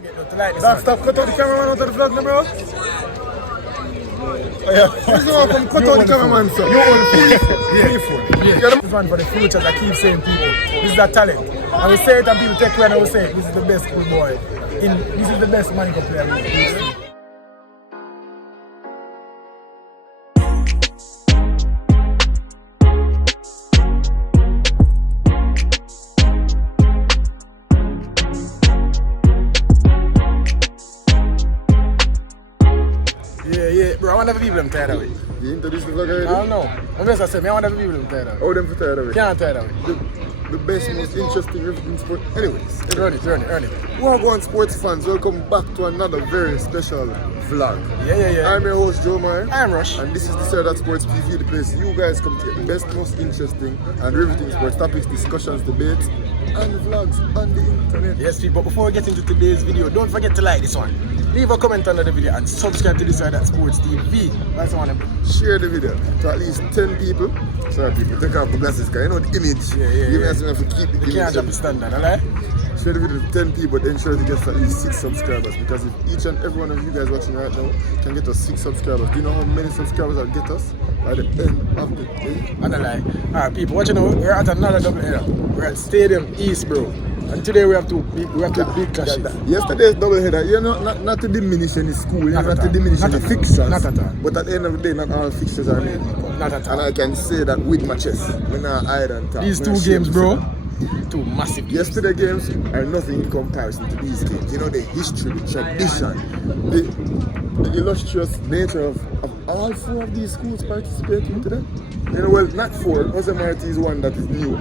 forget to like this. That stop, cut out the cameraman out of the vlog, no, bro. Oh, yeah. This is one from cut out the cameraman, sir. You own phone. Yeah. This is one for the future. I keep saying people, this is a talent. And we say it and people take away and I will say, this is the best cool boy. This is the best money player. Yeah, bro, I want to have people I'm tired of it. You introduce the vlog already? I don't know. I'm just saying, I want to have people I'm tired of it. How them for tired of it? Can't tired of it. The best, most interesting everything sport. Anyways. Earn it. Welcome sports fans, welcome back to another very special vlog. Yeah. I'm your host Joe Mart. I'm Rush. And this is the Sir That Sports TV, the place you guys come to get the best, most interesting and riveting sports topics, discussions, debates, and vlogs on the internet. Yes, but before we get into today's video, don't forget to like this one. Leave a comment under the video and subscribe to the Sir That Sports TV. That's one. Share the video to at least 10 people. Sorry people, take off the glasses because you know the image. You have to keep the image. You can't drop the standard, alright? Share the video to 10 people, but ensure to get at least 6 subscribers, because if each and every one of you guys watching right now can get us 6 subscribers, do you know how many subscribers I'll get us by the end of the day? And I lie. Alright people, watching now, we're at another double header. We're at Stadium East, bro. And today we have two big clashes. Yesterday's double header, you know, not to diminish any school, not to diminish any fixtures. Not at all. But at the end of the day, not all fixtures are made equal. Not at all. And I can say that with my chest. When I hide and talk. These two games, bro. Two massive games. Yesterday games are nothing in comparison to these games. You know, the history, the tradition, the illustrious nature of all 4 of these schools participating today. You know, well, not 4. Jose Mart is one that is new.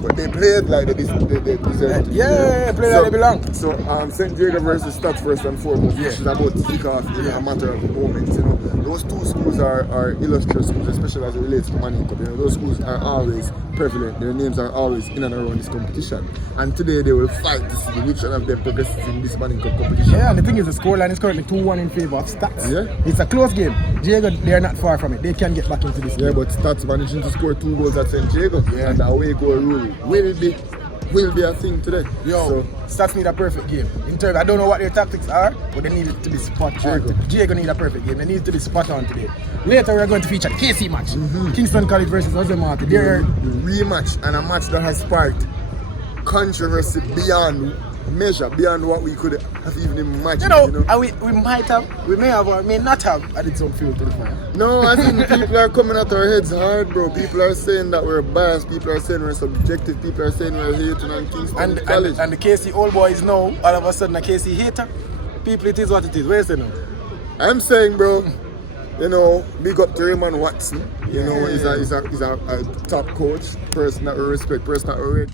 But they played like they deserve to. Yeah, play like they belong. So, St. Diego versus Stats first and foremost, which is about to kick off in a matter of a moment. You know, those 2 schools are illustrious schools, especially as it relates to Money Cup. You know, those schools are always prevalent. Their names are always in and around this competition. And today they will fight to see which one of them progresses in this Money Cup competition. Yeah, and the thing is, the scoreline is currently 2-1 in favor of Stats. Yeah. It's a close game. Diego, they're not far from it. They can get back into this game. Yeah, but Stats managing to score 2 goals at St. Diego. Yeah. And the away goal rule will be a thing today. Yo, Stats need a perfect game. In terms, I don't know what their tactics are, but they need it to be spot on. Diego need a perfect game. They need it to be spot on today. Later, we're going to feature the KC match. Kingston College versus Jose Mart. The rematch, and a match that has sparked controversy beyond measure, beyond what we could have even imagined. You know? And we may have or may not have added some fuel to the fire. No, I think people are coming at our heads hard, bro. People are saying that we're biased. People are saying we're subjective. People are saying we're hating on Kingston College. And the KC old boys know all of a sudden a KC hater. People, it is what it is. Where is it now? I'm saying, bro, you know, big up to Raymond Watson. You know, he's a top coach, person that we respect, person that we rate.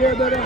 Yeah, brother.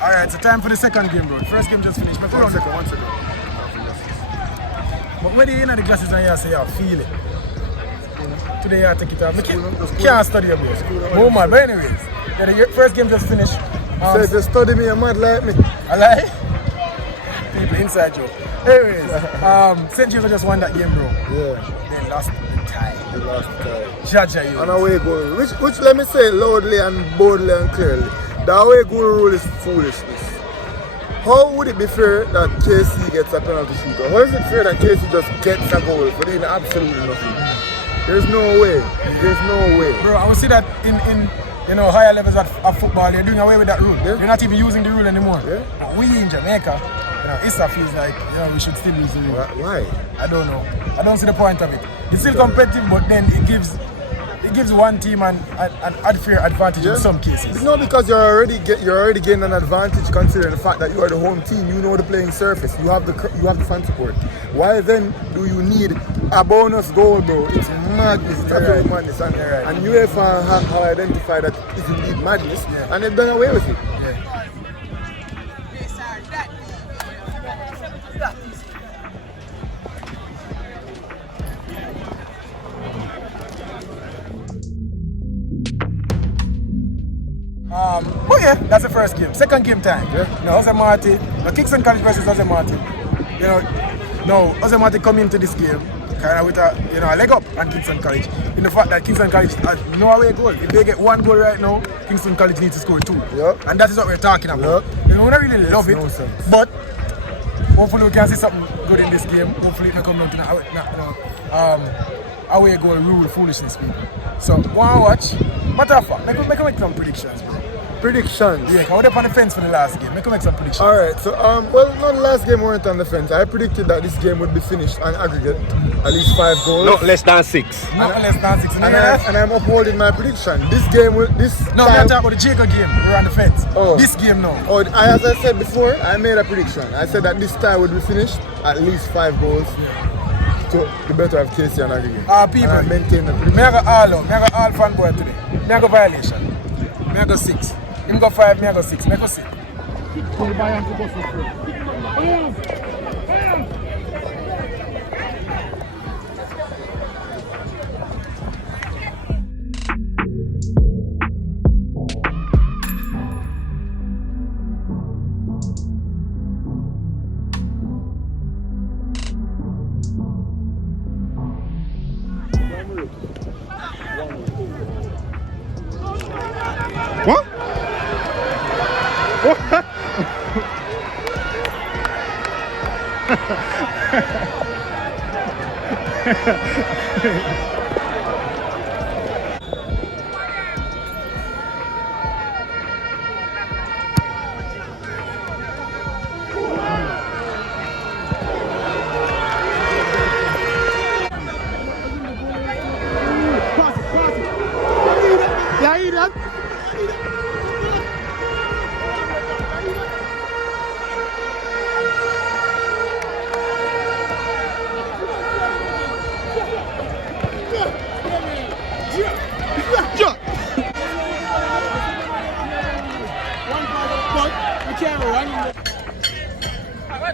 Alright, so time for the second game, bro. The first game just finished. But One second. But when you in the glasses and you say you feel it. Today you take it off. Can't study it, bro. Oh man, but anyways, yeah, the first game just finished. Say just study me, you mad like me. I lie? People inside joke. Anyways, St. Diego just won that game, bro. Yeah. They lost the tie. Jaja, you. And away goal, which let me say loudly and boldly and clearly, the away goal rule is foolishness. How would it be fair that KC gets a penalty shootout? How is it fair that KC just gets a goal for doing absolutely nothing? There's no way. There's no way. Bro, I would see that in higher levels of football, they're doing away with that rule. Yeah. They're not even using the rule anymore. Yeah. And we in Jamaica, Issa feels like we should still use the rule. Why? I don't know. I don't see the point of it. It's still competitive, but then it gives one team an unfair advantage in some cases. It's not because you're already getting an advantage considering the fact that you are the home team. You know the playing surface. You have the fan support. Why then do you need a bonus goal, bro? It's madness. It's absolute madness. And UEFA have identified that it's indeed madness, and they've done away with it. But yeah, that's the first game. Second game time. Jose Marti, Kingston College versus Jose Marti. Jose Marti come into this game kind of with a leg up on Kingston College. In the fact that Kingston College has no away goal. If they get one goal right now, Kingston College needs to score 2. Yep. And that is what we're talking about. Yep. We don't really love it, no sense. but hopefully we can see something good in this game. Hopefully it will come down to away goal rule foolishness, people. So, wanna watch? Matter of fact, make some predictions, bro. Predictions? Yeah, I was up on the fence for the last game. Make some predictions. Alright, so well, not the last game we weren't on the fence. I predicted that this game would be finished on aggregate, at least 5 goals. Not less than 6. Not less than 6. And I'm upholding my prediction. This game will No, we're talking about the Jamaican game. We're on the fence. Oh. This game now. Oh, as I said before, I made a prediction. I said that this tie would be finished at least 5 goals. To the better of KC and aggregate. People, and I maintain the prediction. I go all fanboy today. I go violation. I go 6. Him go 5, I go 6. I go 6.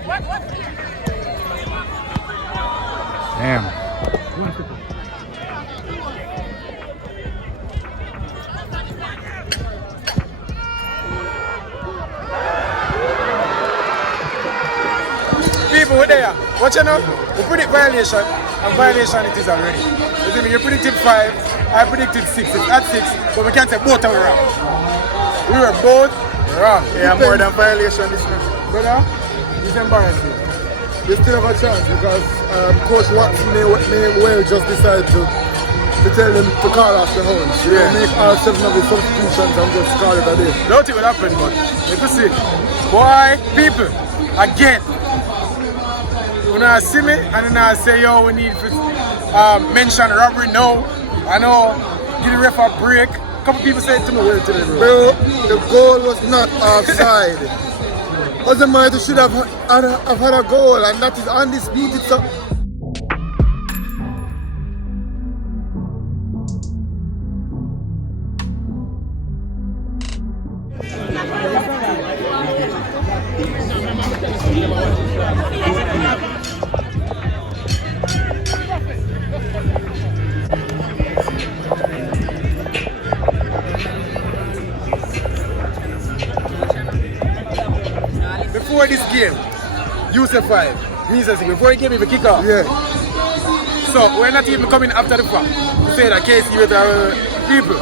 What? What? Damn. People, we're there. Watch out now. We predict violation, and violation it is already. You predicted 5, I predicted 6. It's at 6, but we can't say both are wrong. We were both wrong. Yeah, more than violation this week. Brother, it's embarrassing. You still have a chance because Coach Watson may well just decide to tell them to call off the hounds. Make all 7 of the substitutions and just call it a day. Don't think it will happen, but you can see. Boy, people, again. When I see me and then I say, yo, we need to mention robbery. No, I know, give the ref a break. A couple people said to me, well, today, bro, the goal was not offside. Jose Marti should have had a goal, and that is undisputed. So before this game, Yusuf 5, means as before the game, if you kick off. yeah. So we're not even coming after the fact to say that KC with our people.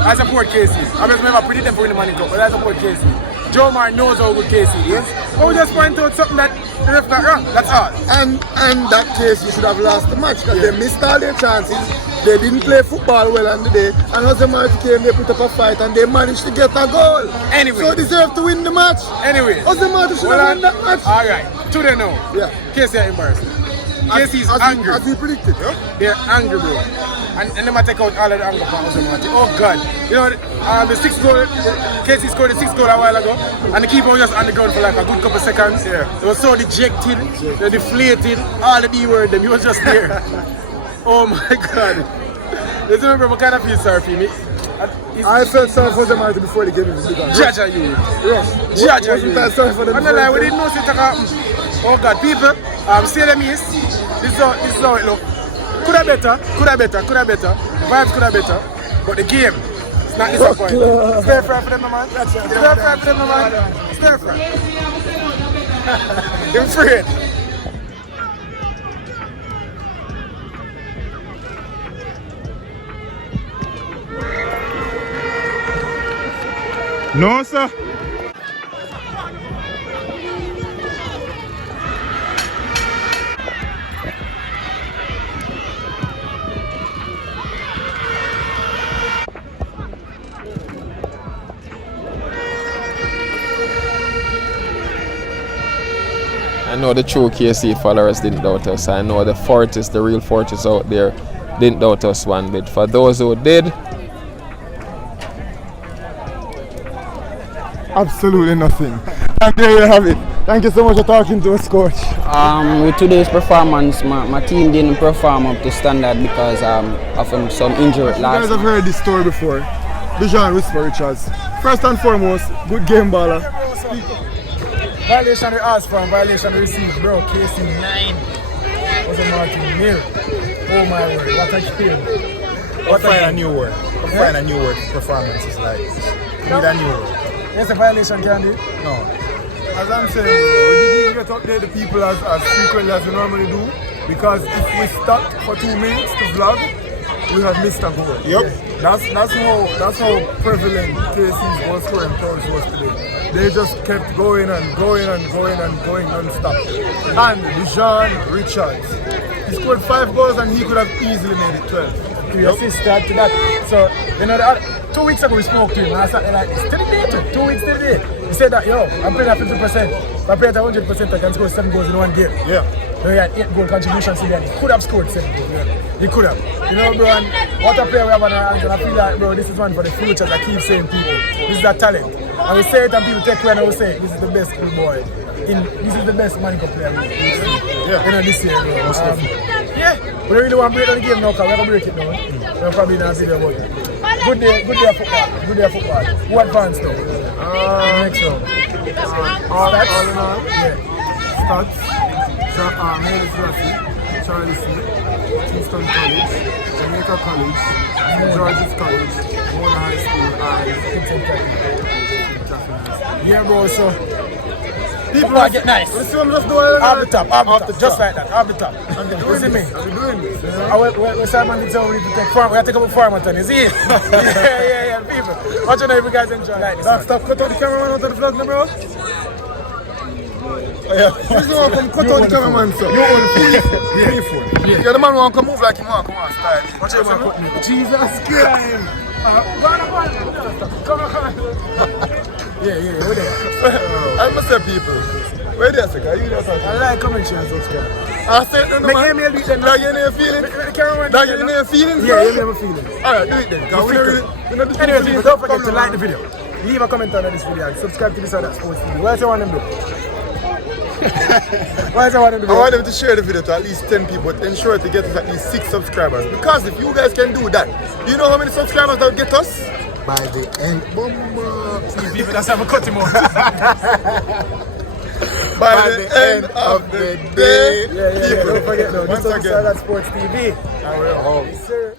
I support KC. I just never predict them for winning the Money Cup, but I support KC. Joe Mart knows how good KC is. But we just point out something that the ref got wrong. That's all. And that case, you should have lost the match because they missed all their chances. They didn't play football well on the day. And Jose Mart came, they put up a fight and they managed to get a goal. Anyway. So they deserve to win the match. Anyway. Jose Mart should have won that match. Alright. Today now. Yeah. KC are embarrassed. KC is angry. As we predicted, yeah? They're angry, bro. And they might take out all of the anger from Jose Mart. Oh God. You know, the 6th goal, KC scored the 6th goal a while ago. And the keeper was just on the ground for like a good couple seconds. Yeah. They were so dejected, they deflated, all the D word, them. He was just there. Oh my God. Let's remember, I kind of feel sorry for me. I felt sorry for Jose Mart before the game was begun. Jaja you. Jaja you. I sorry for them. And then we didn't know it happen. Oh God, people, Stadium East, this is how it look. Could have better. Vibes could have better. But the game, it's not disappointing. Stir fry for them, man. Stir fry for them, man. Stir fry. They're afraid. No, sir. I know the true KC followers didn't doubt us. I know the Fortis, the real Fortis out there, didn't doubt us one bit. For those who did, absolutely nothing. And there you have it. Thank you so much for talking to us, coach. With today's performance, my team didn't perform up to standard because of some injury last. You guys have heard this story before. Bijan Whisper Richards. First and foremost, good game baller. Violation we asked for and violation we received, bro. KC 9. Jose Mart nil. Oh my word, what a game. Find a new word. Find a new word. Performance is like, need a new word. Yes, a violation can do. No. As I'm saying, we didn't even get to update the people as frequently as we normally do, because if we stuck for 2 minutes to vlog, we have missed a goal. Yep. That's how prevalent KC's goal scoring approach was today. They just kept going and going non-stop. And Bijan Richards, he scored 5 goals and he could have easily made it 12. We assisted to that. So, you know, 2 weeks ago we spoke to him and I started like, it's to the day, 2 weeks to the day. He said that, yo, I'm playing at 50%. If I play at 100%, I can score 7 goals in 1 game. Yeah. So he had 8 goal contributions in there. He could have scored 7 goals. Yeah. He could have. You know, bro, and what a player we have on our hands, and I feel like, bro, this is one for the future. I keep saying people, this is a talent. And we say it and people take away and we say, this is the best good boy. This is the best Monaco player we've seen. Yeah. You know, this year, bro. Yeah. We really want to break down the game now, because we're going to break it now. We're probably not video about it. Good day of football. Good day of football. Who advanced now? Next round. All in all, yeah. Stats. Haile Selassie, Charlie Smith, Kingston College, Jamaican College, St. George's College, Mona High School, and Kingston College. Yeah, bro, so People are get nice. You see what I'm just doing? Off the top, just like that, off the top. And they're You doing see me? this. And they're doing this. When Simon did tell me to take farm, we have to take up a Farmington, you see it? yeah, people. Watch out if you guys enjoy like this. Stop, cut out the cameraman out of the vlog, no, bro. Yeah. This is how come cut out the cameraman, sir. You own the phone. Yeah, the man want to move like him want to come on style. Watch out, man. Jesus Christ. Yeah, we're there. I must say people. Where they say? You there, sir? I like comment, share, and subscribe. I said no, man. Make email beat them. That you need feelings? That you need feelings? Yeah, you have a feeling. Alright, do it then. Anyway, people, don't forget to like the video. Leave a comment under this video and subscribe to this other sports video. What else you want them to do? What else you want them to do? I want them to share the video to at least 10 people, but ensure to get us at least 6 subscribers. Because if you guys can do that, do you know how many subscribers that will get us? By the end. People that's have a cut him out. By the end of the day. Yeah, don't forget though. This Once is again. Sports TV. I will. Yes, sir.